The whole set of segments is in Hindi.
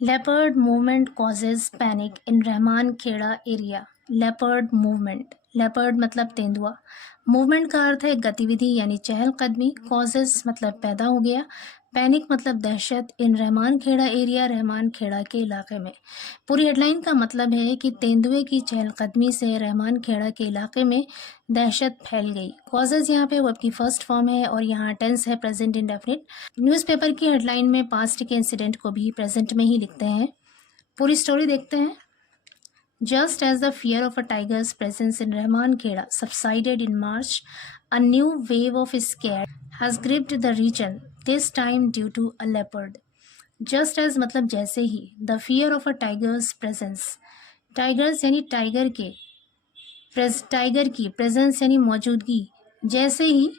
Leopard movement causes panic in Rahman Khera area. Leopard movement, leopard मतलब तेंदुआ, मूवमेंट का अर्थ है गतिविधि यानी चहलकदमी, कॉजेज मतलब पैदा हो गया, पैनिक मतलब दहशत, इन रहमान खेड़ा एरिया रहमान खेड़ा के इलाके में। पूरी हेडलाइन का मतलब है कि तेंदुए की चहलकदमी से रहमान खेड़ा के इलाके में दहशत फैल गई। कॉजेज यहाँ पे वर्ब की फर्स्ट फॉर्म है और यहाँ टेंस है प्रेजेंट इंडेफिनिट। न्यूज़पेपर की हेडलाइन में पास्ट के इंसिडेंट को भी प्रेजेंट में ही लिखते हैं। पूरी स्टोरी देखते हैं। Just as the fear of a tiger's presence in Rahman Kheda subsided in March, a new wave of scare has gripped the region, this time due to a leopard. Just as मतलब जैसे ही, the fear of a tiger's presence, tigers यानी टाइगर के, टाइगर की प्रेजेंस यानी मौजूदगी, जैसे ही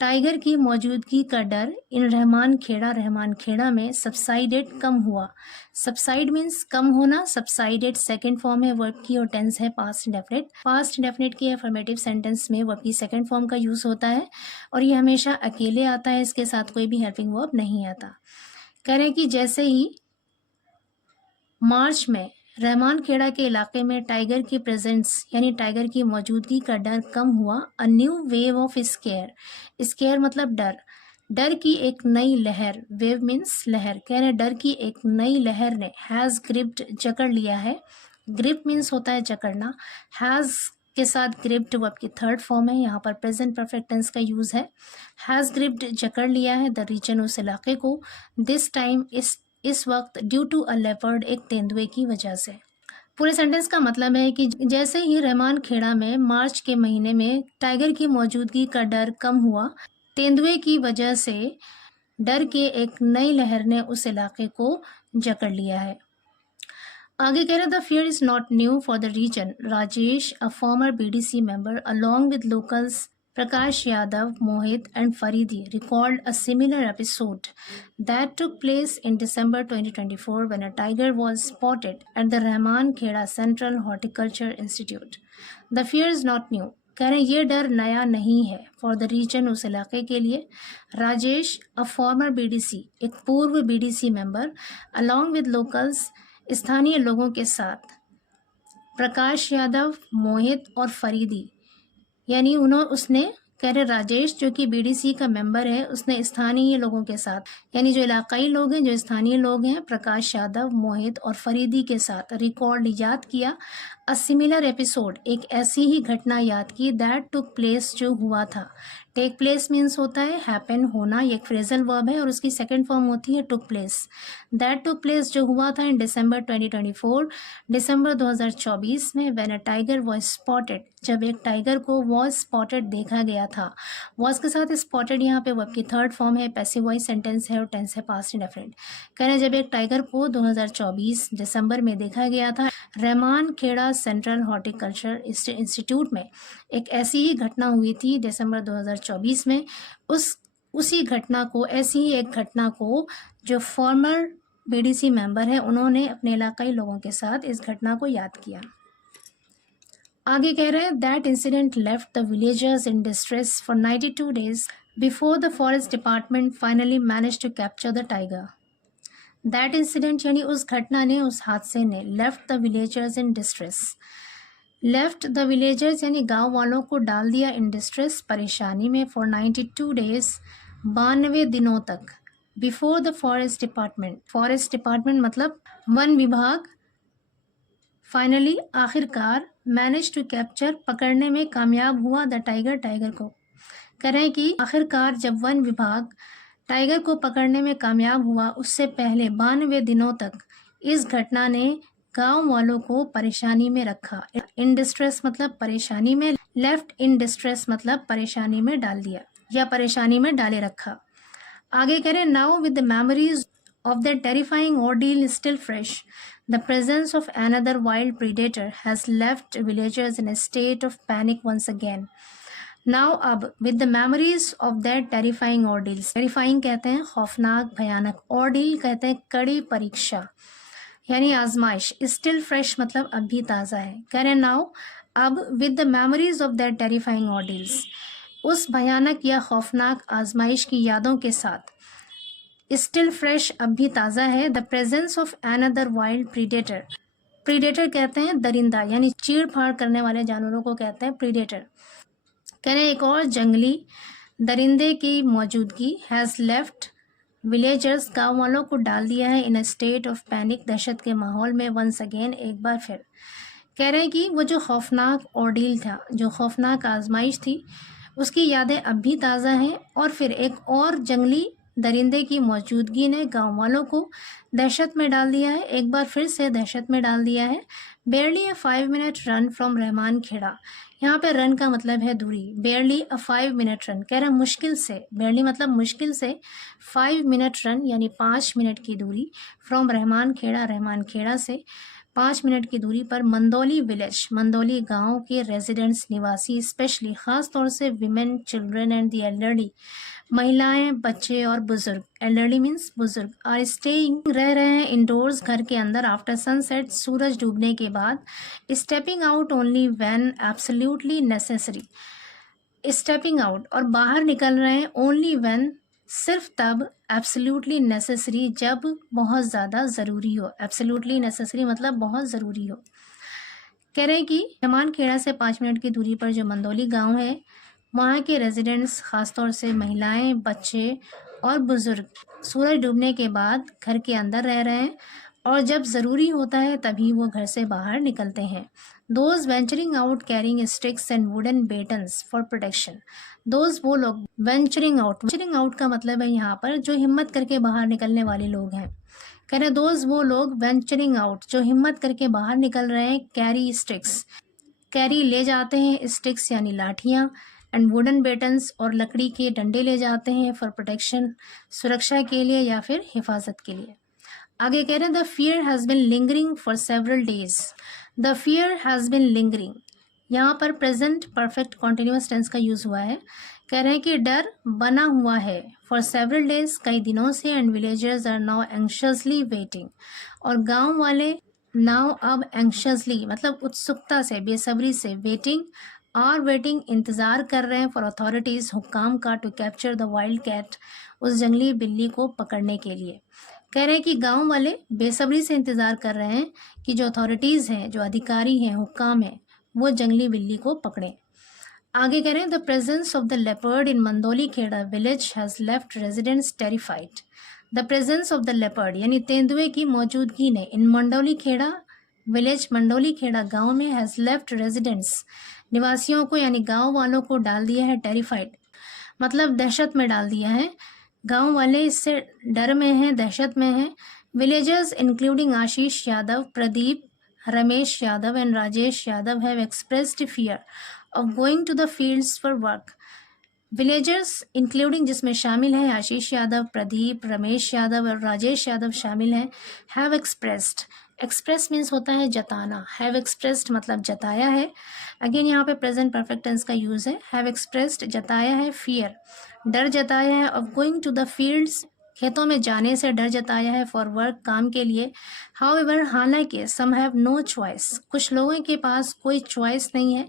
टाइगर की मौजूदगी का डर इन रहमान खेड़ा में सबसाइडेड कम हुआ। सबसाइड मीन्स कम होना, सबसाइडेड सेकंड फॉर्म है वर्ब की और टेंस है पास्ट इंडेफिनिट। पास्ट इंडेफिनिट की अफर्मेटिव सेंटेंस में वर्ब की सेकंड फॉर्म का यूज होता है और ये हमेशा अकेले आता है, इसके साथ कोई भी हेल्पिंग वर्ब नहीं आता। कह रहे हैं कि जैसे ही मार्च में रहमान खेड़ा के इलाके में टाइगर की प्रेजेंस यानी टाइगर की मौजूदगी का डर कम हुआ, a new wave of square, square मतलब डर, डर की एक नई लहर, वेव मीन्स लहर, कह रहे डर की एक नई लहर ने हैज ग्रिप्ड जकड़ लिया है। ग्रिप मीन्स होता है जकड़ना, हैज के साथ ग्रिप्ड वर्ब की थर्ड फॉर्म है, यहाँ पर प्रेजेंट परफेक्ट टेंस का यूज है। हैज ग्रिप्ड जकड़ लिया है द रीजन उस इलाके को, दिस टाइम इस वक्त ड्यू टू अ लेपर्ड एक तेंदुए की वजह से। पूरे सेंटेंस का मतलब है कि जैसे ही रहमान खेड़ा में मार्च के महीने में टाइगर की मौजूदगी का डर कम हुआ, तेंदुए की वजह से डर के एक नई लहर ने उस इलाके को जकड़ लिया है। आगे कह रहे the fear is not new for the region. Rajesh, a former BDC member along with locals Prakash Yadav, Mohit and Faridi recalled a similar episode that took place in December 2024 when a tiger was spotted at the Rahman Kheda Central Horticulture Institute. The fear is not new. कह रहे ये डर नया नहीं है फॉर द रीजन उस इलाके के लिए। राजेश, अ फॉर्मर बीडीसी, एक पूर्व BDC member, along with locals, स्थानीय लोगों के साथ, प्रकाश यादव, मोहित और फरीदी, यानी उसने कह रहे राजेश जो कि बीडीसी का मेंबर है, उसने स्थानीय लोगों के साथ यानी जो इलाकाई लोग हैं, जो स्थानीय लोग हैं, प्रकाश यादव, मोहित और फरीदी के साथ रिकॉर्ड याद किया, अ सिमिलर एपिसोड एक ऐसी ही घटना याद की, दैट टुक प्लेस जो हुआ था। टेक प्लेस मीन्स होता है हैपन होना, ये एक फ्रेजल वर्ब है और उसकी सेकंड फॉर्म होती है took place. That took place जो हुआ था इन दिसंबर 2024, दिसंबर 2024 में, when a tiger was spotted, जब एक टाइगर को वॉज स्पॉटेड देखा गया था। वॉज के साथ स्पॉटेड यहाँ पे वर्ब की थर्ड फॉर्म है, पैसिव वॉइस सेंटेंस है और टेंस है पास्ट इंडेफिनिट। कह रहे हैं जब एक टाइगर को 2024 दिसंबर में देखा गया था Rahman Khera central horticulture institute में, एक ऐसी ही घटना हुई थी दिसंबर 2024 में। उसी घटना को, ऐसी ही एक घटना को जो फॉर्मर बीडीसी मेंबर है उन्होंने अपने इलाकाई लोगों के साथ इस घटना को याद किया। आगे कह रहे हैं that incident left the villagers in distress for 92 days before the forest department finally manage to capture the tiger. That incident यानी उस घटना ने, उस हादसे ने, left the villagers in distress, left the villagers यानी गांव वालों को डाल दिया इन डिस्ट्रेस परेशानी में, फॉर 92 डेज 92 दिनों तक, before the forest department, forest department मतलब वन विभाग, फाइनली आखिरकार, मैनेज टू कैप्चर पकड़ने में कामयाब हुआ, द टाइगर टाइगर को। कह रहे हैं कि आखिरकार जब वन विभाग टाइगर को पकड़ने में कामयाब हुआ, उससे पहले 92 दिनों तक इस घटना ने गांव वालों को परेशानी में रखा। इन डिस्ट्रेस मतलब परेशानी में, लेफ्ट इन डिस्ट्रेस मतलब परेशानी में डाल दिया या परेशानी में डाले रखा। आगे कह रहे हैं now with the memories of that terrifying ordeal is still fresh, the presence of another wild predator has left villagers in a state of panic once again. Now अब with the memories of that terrifying ordeals, terrifying कहते हैं खौफनाक, भयानक, ordeal कहते हैं कड़ी परीक्षा यानी आजमाइश, still fresh मतलब अभी ताज़ा है। कह रहे हैं now अब with the memories of that terrifying ordeals, उस भयानक या खौफनाक आजमाइश की यादों के साथ, स्टिल फ्रेश, अब भी ताज़ा है। The presence of another wild predator, predator कहते हैं दरिंदा यानी चीड़ फाड़ करने वाले जानवरों को कहते हैं प्रीडेटर। कह रहे हैं एक और जंगली दरिंदे की मौजूदगी हैज़ लेफ्ट विलेजर्स, गाँव वालों को डाल दिया है इन अ स्टेट ऑफ पैनिक, दहशत के माहौल में, वंस अगेन, एक बार फिर। कह रहे हैं कि वो जो खौफनाक ऑर्डील था, जो खौफनाक आजमाइश थी, उसकी यादें अब भी ताज़ा हैं। और फिर एक और जंगली दरिंदे की मौजूदगी ने गांव वालों को दहशत में डाल दिया है, एक बार फिर से दहशत में डाल दिया है। Barely a 5 minute run from Rahman Khera, यहाँ पे रन का मतलब है दूरी। बेयरली अ 5 मिनट रन, कह रहा है मुश्किल से, बेयरली मतलब मुश्किल से, 5 मिनट रन यानी 5 मिनट की दूरी, फ्रॉम रहमान खेड़ा, रहमान खेड़ा से 5 मिनट की दूरी पर मंदोली विलेज, मंदोली गांव के रेजिडेंट्स, निवासी, स्पेशली खास तौर से women, children and the elderly, महिलाएं, बच्चे और बुजुर्ग, एल्डरली मीन्स बुजुर्ग, आर स्टेइंग, रह रहे हैं इंडोर्स, घर के अंदर, आफ्टर सनसेट, सूरज डूबने के बाद, stepping out only when absolutely necessary, stepping out और बाहर निकल रहे हैं, ओनली व्हेन सिर्फ तब, एब्सोल्युटली नेसेसरी जब बहुत ज़्यादा ज़रूरी हो, एब्सोल्युटली नेसेसरी मतलब बहुत ज़रूरी हो। कह रहे हैं कि रहमान खेड़ा से 5 मिनट की दूरी पर जो मंदोली गांव है, वहाँ के रेजिडेंट्स, खासतौर से महिलाएं, बच्चे और बुजुर्ग, सूरज डूबने के बाद घर के अंदर रह रहे हैं और जब ज़रूरी होता है तभी वो घर से बाहर निकलते हैं। Those venturing out carrying sticks and wooden batons for protection, those वो लोग, वेंचरिंग आउट का मतलब है यहाँ पर जो हिम्मत करके बाहर निकलने वाले लोग हैं। कह रहे दोज वो लोग, वेंचरिंग आउट जो हिम्मत करके बाहर निकल रहे हैं, कैरी स्टिक्स, कैरी ले जाते हैं, स्टिक्स यानी लाठियाँ, एंड वुडन बेटन्स और लकड़ी के डंडे ले जाते हैं, फॉर प्रोटेक्शन सुरक्षा के लिए या फिर हिफाजत के लिए। आगे कह रहे हैं the fear has been lingering for several days, the fear has been lingering, यहाँ पर प्रेजेंट परफेक्ट कॉन्टिन्यूस टेंस का यूज़ हुआ है। कह रहे हैं कि डर बना हुआ है, फॉर सेवरल डेज, कई दिनों से, and villagers are now anxiously waiting, और गांव वाले नाउ अब एंक्शसली मतलब उत्सुकता से, बेसब्री से, वेटिंग आर वेटिंग इंतज़ार कर रहे हैं, फॉर अथॉरिटीज़ हुक्काम का, to capture the wild cat, उस जंगली बिल्ली को पकड़ने के लिए। कह रहे हैं कि गांव वाले बेसब्री से इंतज़ार कर रहे हैं कि जो अथॉरिटीज़ हैं, जो अधिकारी हैं, हुक्काम हैं, वो जंगली बिल्ली को पकड़ें। आगे कह रहे हैं the presence of the leopard in Mandoli Khera village has left residents terrified, the presence of the leopard यानी तेंदुए की मौजूदगी ने, इन मंडोली खेड़ा विलेज, मंडोली खेड़ा गांव में, हैज़ लेफ्ट रेजिडेंट्स निवासियों को यानी गांव वालों को डाल दिया है, टेरिफाइड मतलब दहशत में डाल दिया है, गांव वाले इससे डर में हैं, दहशत में हैं। Villagers including Ashish Yadav, Pradeep, Ramesh Yadav and Rajesh Yadav have expressed fear of going to the fields for work, villagers including जिसमें शामिल हैं आशीष यादव, प्रदीप, रमेश यादव और राजेश यादव शामिल हैं, हैव एक्सप्रेस्ड, एक्सप्रेस मीन्स होता है जताना, हैव एक्सप्रेस्ड मतलब जताया है, अगेन यहाँ पे प्रेजेंट परफेक्ट टेंस का यूज़ है, हैव एक्सप्रेस्ड जताया है, फियर डर जताया है, of going to the fields खेतों में जाने से डर जताया है, फॉर वर्क काम के लिए, हाउएवर हालांकि, सम हैव नो चॉइस, कुछ लोगों के पास कोई चॉइस नहीं है,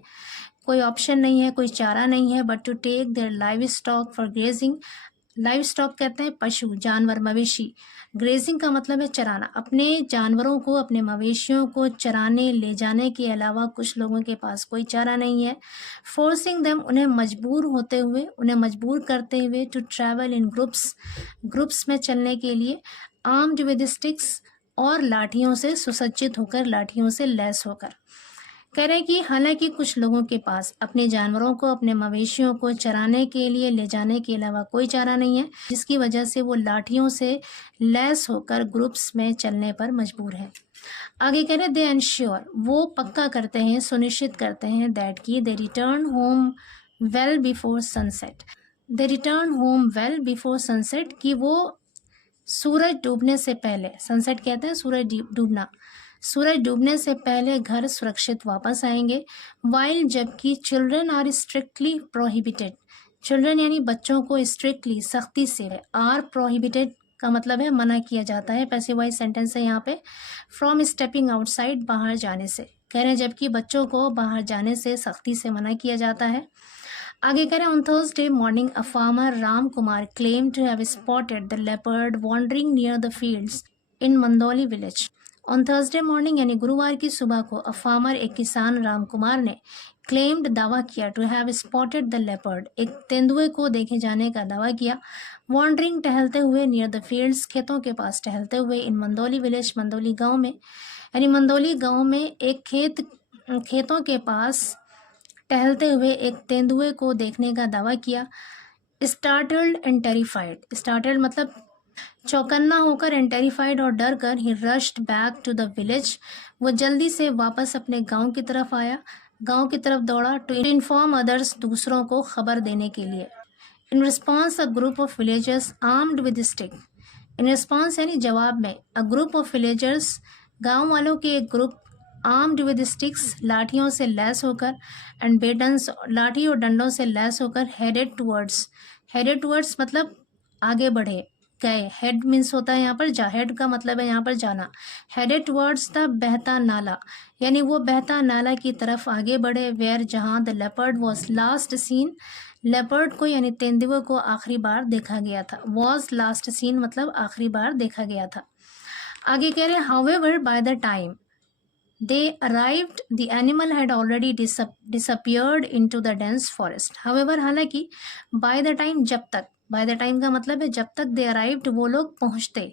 कोई ऑप्शन नहीं है, कोई चारा नहीं है, but to take their livestock for grazing, livestock कहते हैं पशु, जानवर, मवेशी, ग्रेजिंग का मतलब है चराना, अपने जानवरों को, अपने मवेशियों को चराने ले जाने के अलावा कुछ लोगों के पास कोई चारा नहीं है, फोर्सिंग देम उन्हें मजबूर होते हुए, उन्हें मजबूर करते हुए, to travel in groups, groups में चलने के लिए, आर्म्ड विद स्टिक्स और लाठियों से सुसज्जित होकर, लाठियों से लैस होकर। कह रहे हैं कि हालांकि कुछ लोगों के पास अपने जानवरों को, अपने मवेशियों को चराने के लिए ले जाने के अलावा कोई चारा नहीं है, जिसकी वजह से वो लाठियों से लैस होकर ग्रुप्स में चलने पर मजबूर हैं। आगे कह रहे हैं दे एंश्योर, वो पक्का करते हैं, सुनिश्चित करते हैं, दैट की they return home well before sunset, they return home well before sunset, कि वो सूरज डूबने से पहले, सनसेट कहते हैं सूरज डूबना, सूरज डूबने से पहले घर सुरक्षित वापस आएंगे, वाइल जबकि children are strictly prohibited, children यानी बच्चों को स्ट्रिक्टली सख्ती से, आर प्रोहिबिटेड का मतलब है मना किया जाता है, पैसिव वॉइस सेंटेंस है यहाँ पे, फ्रॉम स्टेपिंग आउटसाइड बाहर जाने से, कह रहे हैं जबकि बच्चों को बाहर जाने से सख्ती से मना किया जाता है। आगे करें, on Thursday morning a farmer Ram Kumar claim to have spotted the leopard wandering near the fields in Mandauli village. On Thursday morning यानी गुरुवार की सुबह को अ फार्मर एक किसान राम कुमार ने क्लेम्ड दावा किया to have spotted the leopard एक तेंदुए को देखे जाने का दावा किया, वॉन्डरिंग टहलते हुए नियर द फील्ड्स खेतों के पास टहलते हुए, इन मंदौली विलेज मंदौली गांव में, यानी मंदौली गांव में एक खेतों के पास टहलते हुए एक तेंदुए को देखने का दावा किया। स्टार्टल्ड एंड टेरिफाइड, स्टार्टल्ड मतलब चौकन्ना होकर, एंड टेरिफाइड और डर कर, he rushed back to the village, वो जल्दी से वापस अपने गांव की तरफ आया, गांव की तरफ दौड़ा, टू इन्फॉर्म अदर्स, दूसरों को खबर देने के लिए। In response a group of villagers armed with stick, in response यानी जवाब में, अ ग्रुप ऑफ विलेजर्स गांव वालों के एक ग्रुप, आर्म्ड विद स्टिक्स लाठियों से लैस होकर, एंड बेटन्स लाठी और डंडों से लैस होकर, हेडेड टुवर्ड्स मतलब आगे बढ़े गए, हेड मीन्स होता है यहाँ पर जा, हेड का मतलब है यहाँ पर जाना, हेडेड टुवर्ड्स द बहता नाला, यानी वो बहता नाला की तरफ आगे बढ़े, वेयर जहाँ the leopard was last seen, leopard को यानी तेंदुए को आखिरी बार देखा गया था, वॉज लास्ट सीन मतलब आखिरी बार देखा गया था। आगे कह रहे, however by the time they arrived the animal had already disappeared into the dense forest। however हालांकि by the time जब तक, by the time का मतलब है जब तक, they arrived वो लोग पहुंचते,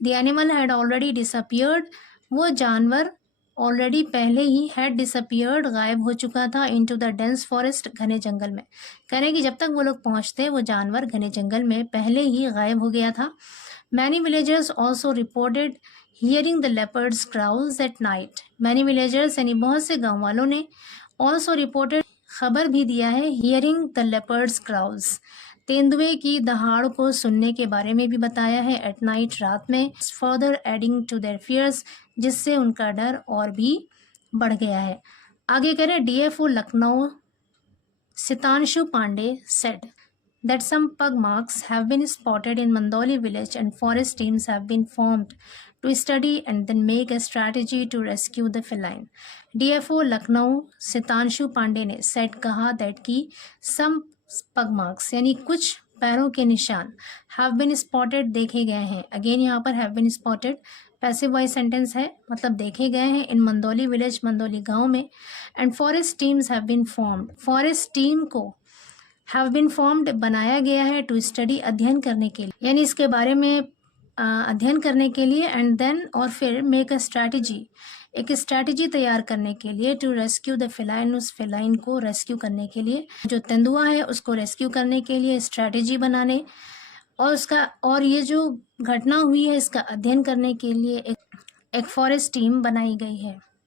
the animal had already disappeared वो जानवर ऑलरेडी पहले ही had disappeared गायब हो चुका था, into the dense forest घने जंगल में, कह रहे कि जब तक वो लोग पहुंचते वो जानवर घने जंगल में पहले ही गायब हो गया था। many villagers also reported hearing the leopards growls at night। many villagers यानी बहुत से गांव वालों ने also reported खबर भी दिया है hearing the leopards growls तेंदुए की दहाड़ को सुनने के बारे में भी बताया है at night रात में, further adding to their fears जिससे उनका डर और भी बढ़ गया है। आगे कह रहे DFO Lucknow Sitanshu Pande said that some pug marks have been spotted in Mandoli village and forest teams have been formed to study and then make a strategy to rescue the feline। DFO Lucknow Sitanshu Pande ने सेट कहा दैट कि some pug marks यानी कुछ पैरों के निशान have been spotted देखे गए हैं। अगेन यहाँ पर have been spotted passive voice sentence है, मतलब देखे गए हैं, इन मंदौली विलेज मंदौली गांव में, and forest teams have been formed forest team को हैव बीन फॉर्म्ड बनाया गया है टू स्टडी अध्ययन करने के लिए, यानी इसके बारे में अध्ययन करने के लिए, एंड देन और फिर मेक अ स्ट्रैटेजी एक स्ट्रैटेजी तैयार करने के लिए, टू रेस्क्यू द फेलाइन उस फेलाइन को रेस्क्यू करने के लिए, जो तेंदुआ है उसको रेस्क्यू करने के लिए स्ट्रैटेजी बनाने, और ये जो घटना हुई है इसका अध्ययन करने के लिए एक फॉरेस्ट टीम बनाई गई है।